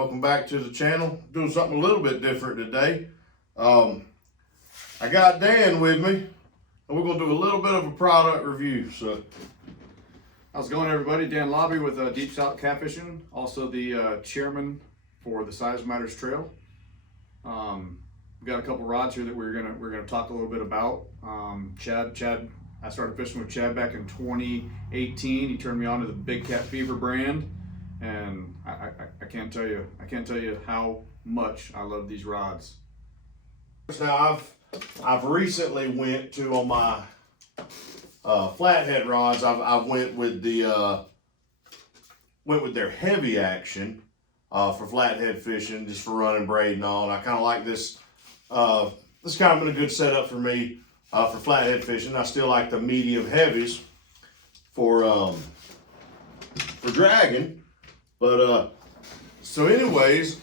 welcome back to the channel. Doing something a little bit different today. I got Dan with me, and we're going to do a little bit of a product review. So, how's it going, everybody? Dan Laube with DeepSouth Catfishing, also the chairman for the SizeMatters Trail. We've got a couple rods here that we're gonna talk a little bit about. Chad, I started fishing with Chad back in 2018. He turned me on to the Big Cat Fever brand, and I can't tell you how much I love these rods. Now I've recently went to on my flathead rods. I've went with their heavy action for flathead fishing, just for running braid and all. And I kind of like this. This kind of been a good setup for me for flathead fishing. I still like the medium heavies for dragging. But so anyways,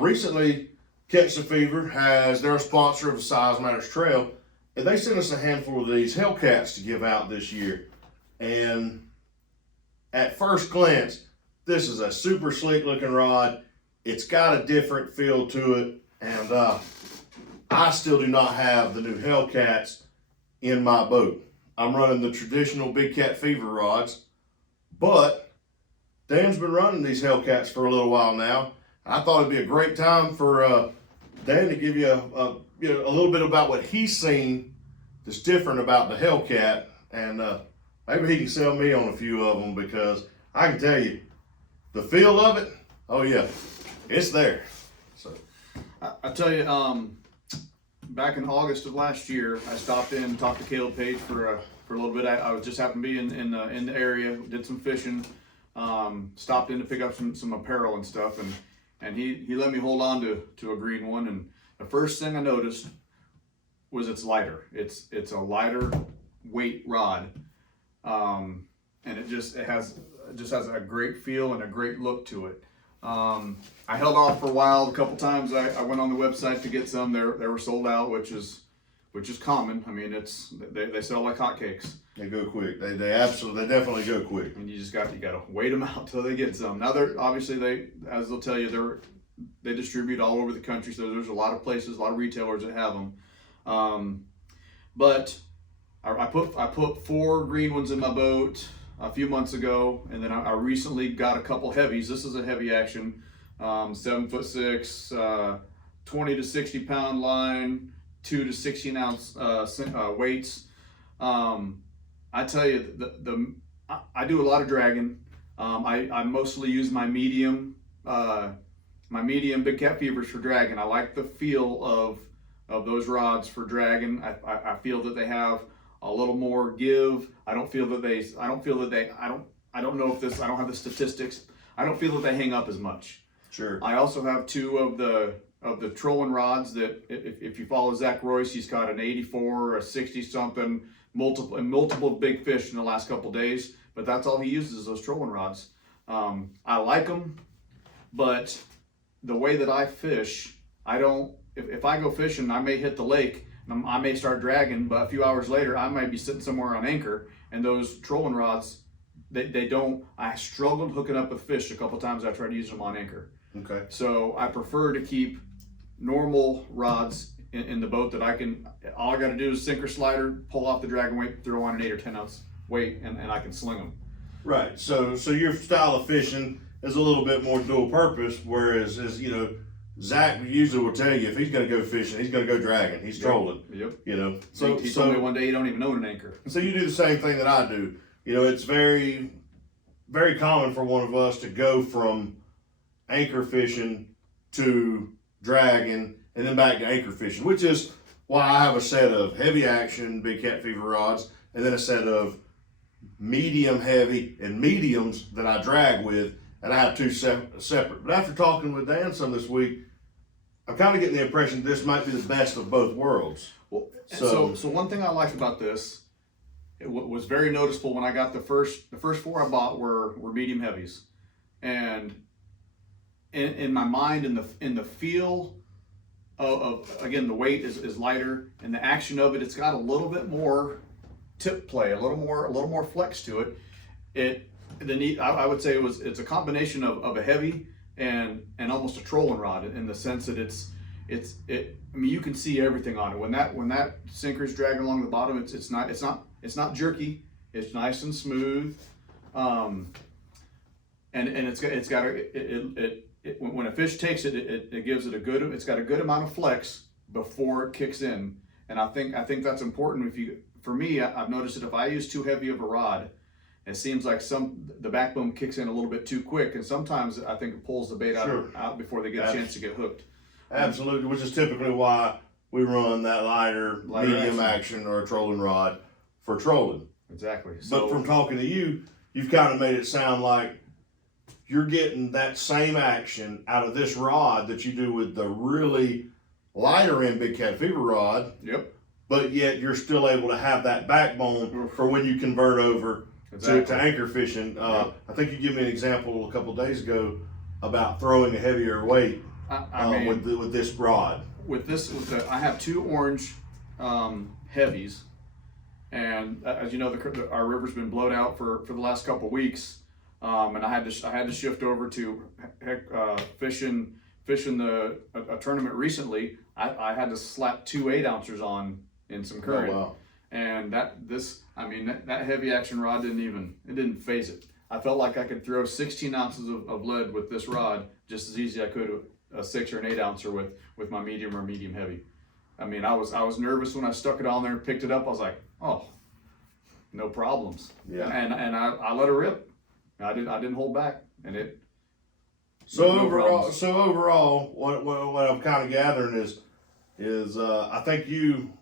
recently Catch the Fever they're a sponsor of the SizeMatters Trail, and they sent us a handful of these Hellcats to give out this year. And at first glance, this is a super sleek looking rod. It's got a different feel to it, and I still do not have the new Hellcats in my boat. I'm running the traditional Big Cat Fever rods, but Dan's been running these Hellcats for a little while now. I thought it'd be a great time for Dan to give you a little bit about what he's seen that's different about the Hellcat, and maybe he can sell me on a few of them, because I can tell you, the feel of it, oh yeah, it's there. So I tell you, back in August of last year, I stopped in and talked to Caleb Page for a little bit. I was just happened to be in the area, did some fishing, stopped in to pick up some apparel and stuff, and he let me hold on to a green one. And the first thing I noticed was it's lighter. It's a lighter weight rod, and it has a great feel and a great look to it. I held off for a while. A couple times I went on the website to get some. They were sold out, which is common. I mean, they sell like hotcakes. They go quick. They definitely go quick. And you gotta wait them out till they get some. Now they're obviously, as they'll tell you, they distribute all over the country. So there's a lot of places, a lot of retailers that have them. But I put 4 green ones in my boat a few months ago, and then I recently got a couple heavies. This is a heavy action, 7'6", 20 to 60 pound line, 2 to 16 ounce weights. I tell you, I do a lot of dragging. I mostly use my medium Big Cat Fevers for dragging. I like the feel of those rods for dragging. I feel that they have a little more give. I don't know if this, I don't have the statistics. I don't feel that they hang up as much. Sure. I also have 2 of the trolling rods that, if you follow Zach Royce, he's caught an 84, a 60 something, multiple big fish in the last couple days, but that's all he uses, those trolling rods. I like them, but the way that I fish, if I go fishing, I may hit the lake, I may start dragging, but a few hours later, I might be sitting somewhere on anchor, and those trolling rods, I struggled hooking up with fish a couple times. I tried using them on anchor. Okay. So I prefer to keep normal rods in the boat that all I got to do is sink or slider, pull off the dragon weight, throw on an 8 or 10 ounce weight, and I can sling them. Right. So your style of fishing is a little bit more dual purpose, whereas Zach usually will tell you if he's going to go fishing, he's going to go dragging. He's trolling. Yep. So he told me one day you don't even own an anchor. So you do the same thing that I do. It's very, very common for one of us to go from anchor fishing to dragging and then back to anchor fishing, which is why I have a set of heavy action Big Cat Fever rods and then a set of medium heavy and mediums that I drag with, and I have 2 separate. But after talking with Dan some this week, I'm kind of getting the impression this might be the best of both worlds. Well, so one thing I liked about this, it was very noticeable when I got the first 4 I bought were medium heavies, and in my mind, in the feel of again, the weight is lighter, and the action of it's got a little bit more tip play, a little more flex to it. I would say it's a combination of a heavy and almost a trolling rod in the sense that I mean, you can see everything on it. When that sinker is dragging along the bottom, it's not jerky. It's nice and smooth, and it's got when a fish takes it, it gives it it's got a good amount of flex before it kicks in, and I think that's important. For me, I've noticed that if I use too heavy of a rod, it seems like the backbone kicks in a little bit too quick, and sometimes I think it pulls the bait out before they get a chance to get hooked. Absolutely, which is typically why we run that lighter medium action or a trolling rod for trolling. Exactly. But from talking to you, you've kind of made it sound like you're getting that same action out of this rod that you do with the really lighter end big cat fever rod. Yep. But yet you're still able to have that backbone for when you convert over to anchor fishing. I think you gave me an example a couple of days ago about throwing a heavier weight with this rod. I have 2 orange heavies, and as you know, our river's been blowed out for the last couple of weeks, and I had to shift over to fishing a tournament recently. I had to slap 2 8-ounces on in some current. Oh, wow. And that heavy action rod didn't phase it. I felt like I could throw 16 ounces of lead with this rod just as easy as I could a 6 or an 8-ouncer with my medium or medium heavy. I mean, I was nervous when I stuck it on there and picked it up. I was like, oh, no problems. Yeah. And I let it rip. I didn't hold back, and it. So overall, what I'm kind of gathering is I think you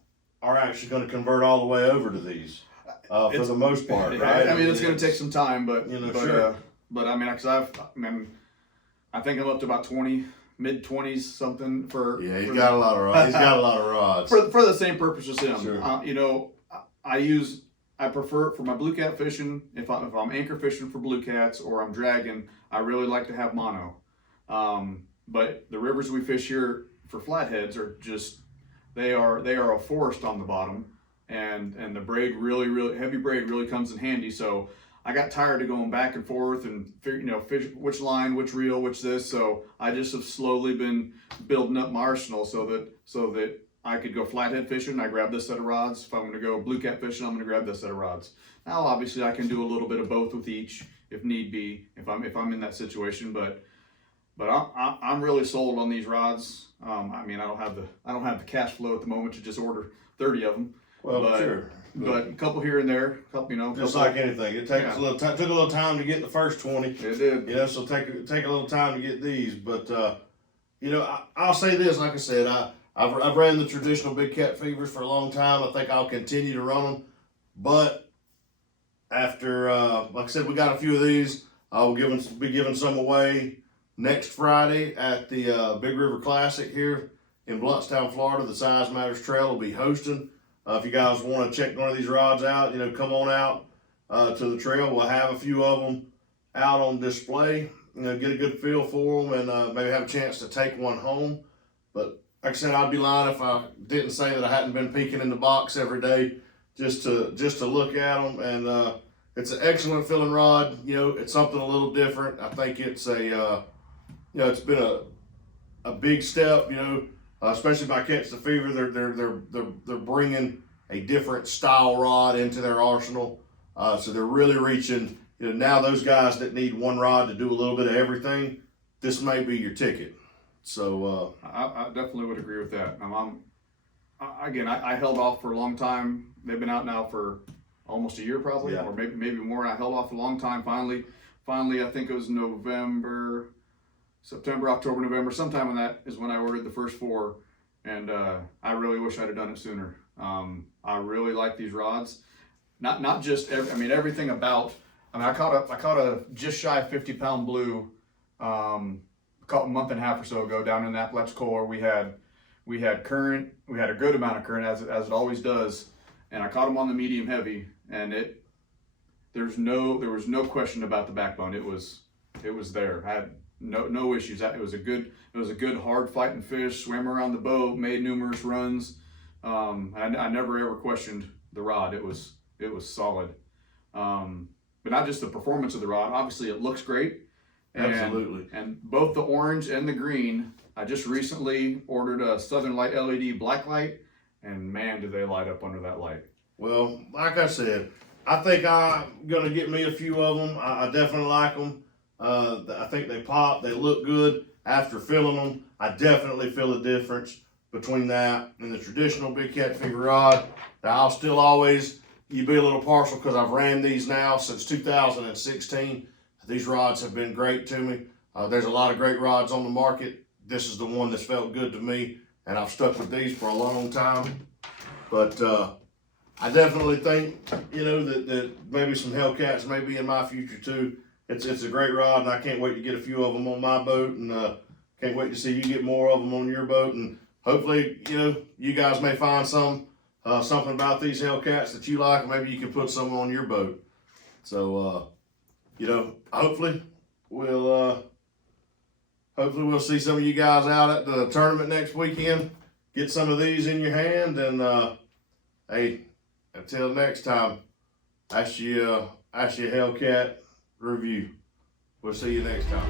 are actually going to convert all the way over to these for the most part, right? I mean, it's going to take some time, but sure. But I mean, because I think I'm up to about 20, mid-20s something for. Yeah, he's got a lot of rods. He's got a lot of rods for the same purpose as him. Sure. I prefer for my blue cat fishing. If I'm anchor fishing for blue cats or I'm dragging, I really like to have mono. But the rivers we fish here for flatheads are just they are a forest on the bottom, and the braid really heavy braid really comes in handy. So I got tired of going back and forth and fish which line, which reel, which this. So I just have slowly been building up my arsenal so that I could go flathead fishing. I grab this set of rods. If I'm going to go blue cat fishing, I'm going to grab this set of rods. Now, obviously, I can do a little bit of both with each if need be, if I'm in that situation. But I'm really sold on these rods. I mean, I don't have the cash flow at the moment to just order 30 of them. Well, sure. But a couple here and there, just like anything, it takes took a little time to get the first 20. It did. So take a little time to get these. But I'll say this, like I said, I've ran the traditional big cat fevers for a long time. I think I'll continue to run them. But after, like I said, we got a few of these. I'll be giving some away next Friday at the Big River Classic here in Bluntstown, Florida. The SizeMatters Trail will be hosting. If you guys want to check one of these rods out, come on out to the trail. We'll have a few of them out on display. Get a good feel for them and maybe have a chance to take one home. But like I said, I'd be lying if I didn't say that I hadn't been peeking in the box every day just to look at them. And it's an excellent feeling rod. It's something a little different. I think it's it's been a big step. Especially by Catch the Fever, they're bringing a different style rod into their arsenal. So they're really reaching. Now those guys that need one rod to do a little bit of everything, this may be your ticket. So I definitely would agree with that. I held off for a long time. They've been out now for almost a year, probably, or maybe more. I held off a long time. Finally, I think it was September, October, November, sometime in that is when I ordered the first 4, and I really wish I'd have done it sooner. I really like these rods, not just everything about. I caught a just shy of 50-pound blue, caught a month and a half or so ago down in Apalachicola. We had current, we had a good amount of current as it always does, and I caught them on the medium heavy, and there was no question about the backbone. It was there. I had no issues. It was a good hard fighting fish. Swam around the boat, made numerous runs. I never ever questioned the rod. It was solid. But not just the performance of the rod. Obviously, it looks great. Absolutely. And both the orange and the green, I just recently ordered a Southern Light LED black light, and man, do they light up under that light. Well, like I said, I think I'm gonna get me a few of them. I definitely like them. I think they pop, they look good. After filling them, I definitely feel a difference between that and the traditional big cat finger rod. Now, I'll still always, you be a little partial because I've ran these now since 2016. These rods have been great to me. There's a lot of great rods on the market. This is the one that's felt good to me, and I've stuck with these for a long time. But I definitely think, you know, that maybe some Hellcats may be in my future too. It's a great rod, and I can't wait to get a few of them on my boat, and can't wait to see you get more of them on your boat. And hopefully, you know, you guys may find something about these Hellcats that you like, and maybe you can put some on your boat. So, you know, hopefully we'll see some of you guys out at the tournament next weekend. Get some of these in your hand, and hey, until next time, that's your Hellcat review. We'll see you next time.